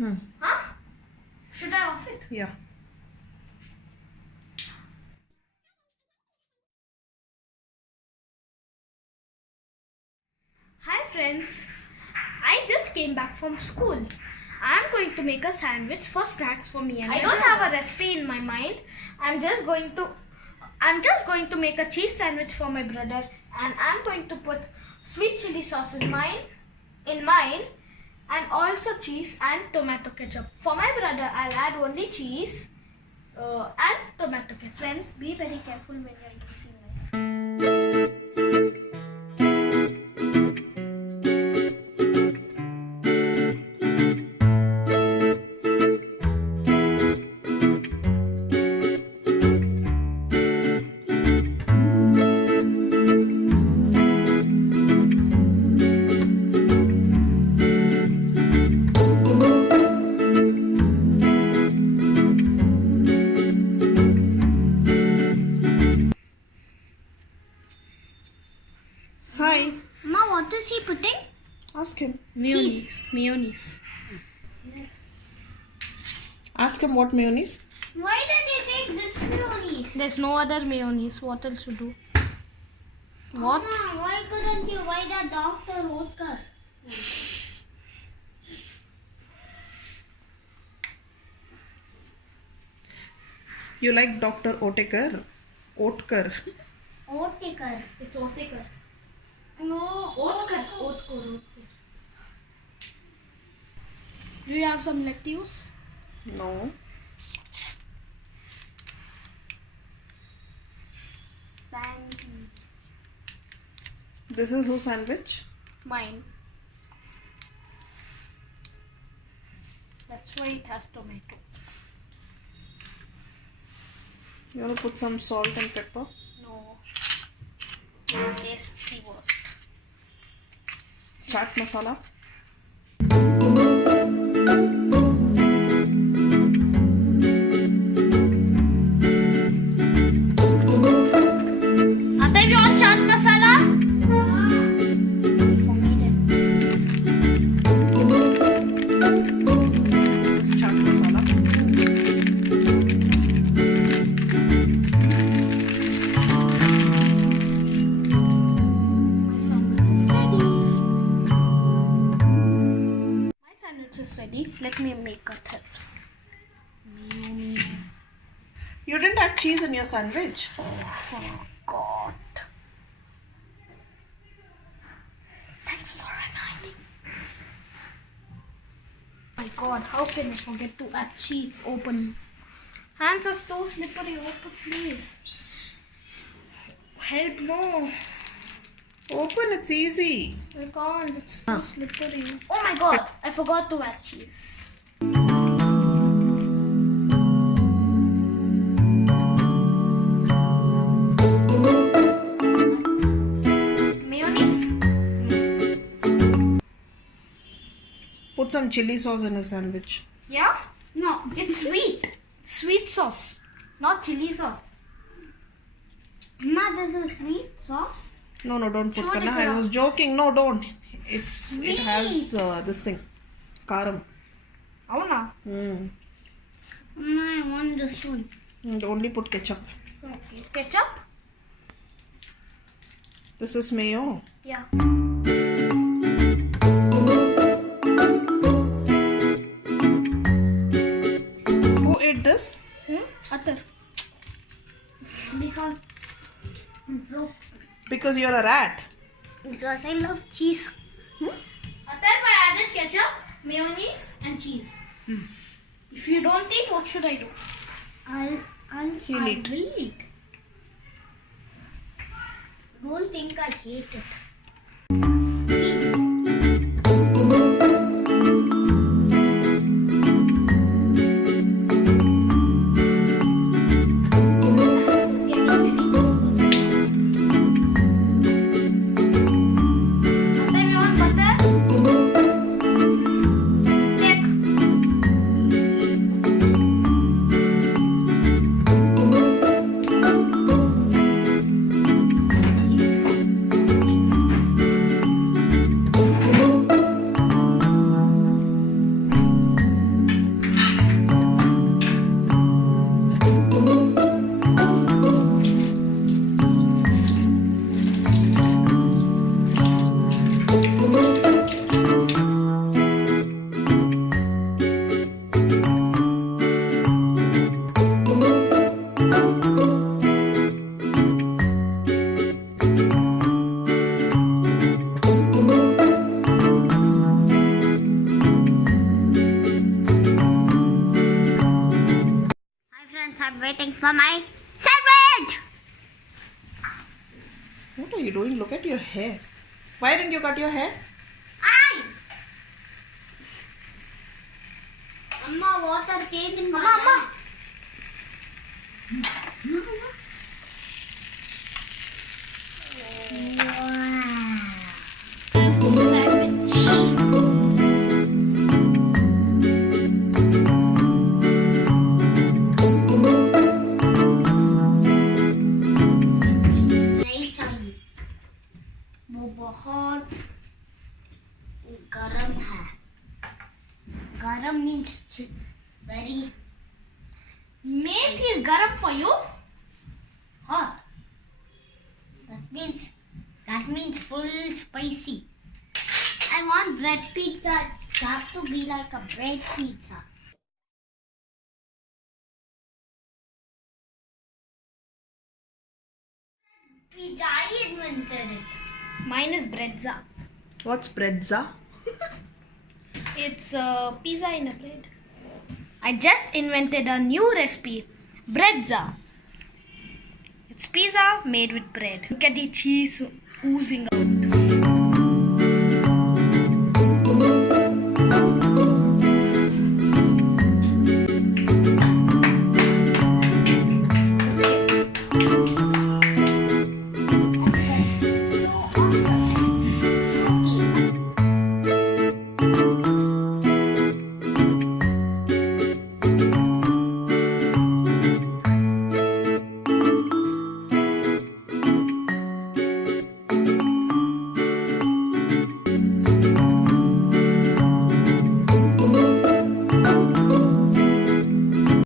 Huh? Should I off it? Yeah. Hi friends, I just came back from school. I'm going to make a sandwich for snacks for me and I don't have a recipe in my mind. I'm just going to make a cheese sandwich for my brother, and I'm going to put sweet chili sauce in mine and also cheese and tomato ketchup. For my brother, I'll add only cheese and tomato ketchup. Friends, be very careful when you're using knife. Hi. Ma, what is he putting? Ask him. Mayonnaise. Ask him what mayonnaise. Why did he take this mayonnaise? There's no other mayonnaise. What else to do? What? Mama, why couldn't you buy the Dr. Oetker? You like Dr. Oetker? Oetker. Oetker. It's Oetker. No. Oetker. Do you have some lettuce? No. Thank you. This is whose sandwich? Mine. That's why it has tomato. You want to put some salt and pepper? No. Your taste the worst. Chaat masala? Atta, you want chaat masala? For me then. This is chaat masala. My sandwich is ready. My sandwich is ready. Let me make a helps. You didn't add cheese in your sandwich. Forgot. Thanks for reminding. My God, how can I forget to add cheese? Open. Hands are so slippery. Open, please. Help, no. Open, it's easy. I can't. It's too slippery. Oh my God, I forgot to add cheese. Mayonnaise. Put some chili sauce in a sandwich. Yeah? No. It's sweet. Sweet sauce, not chili sauce. Ma, this is sweet sauce. No, don't put Show the Kanna. I camera. was joking. No, don't. It has this thing. Karam. Avuna. Ma, I want this one. Only put ketchup. Okay. Ketchup? This is mayo. Yeah. Who ate this? Atar. Because broke. Because you're a rat. Because I love cheese. Atar, I added ketchup, mayonnaise, and cheese. If you don't eat, what should I do? He'll eat. will eat. Don't think I hate it. I'm waiting for my sandwich. What are you doing? Look at your hair. Why didn't you cut your hair? Amma, water came in my Amma. नहीं चाहिए वो बहुत गरम है गरम means very Mate is garam for you. hot that means full spicy I want bread pizza it has to be like a bread pizza pizza I invented it Mine is breadza. What's breadza? It's pizza in a bread. I just invented a new recipe, breadza. It's pizza made with bread. Look at the cheese oozing out.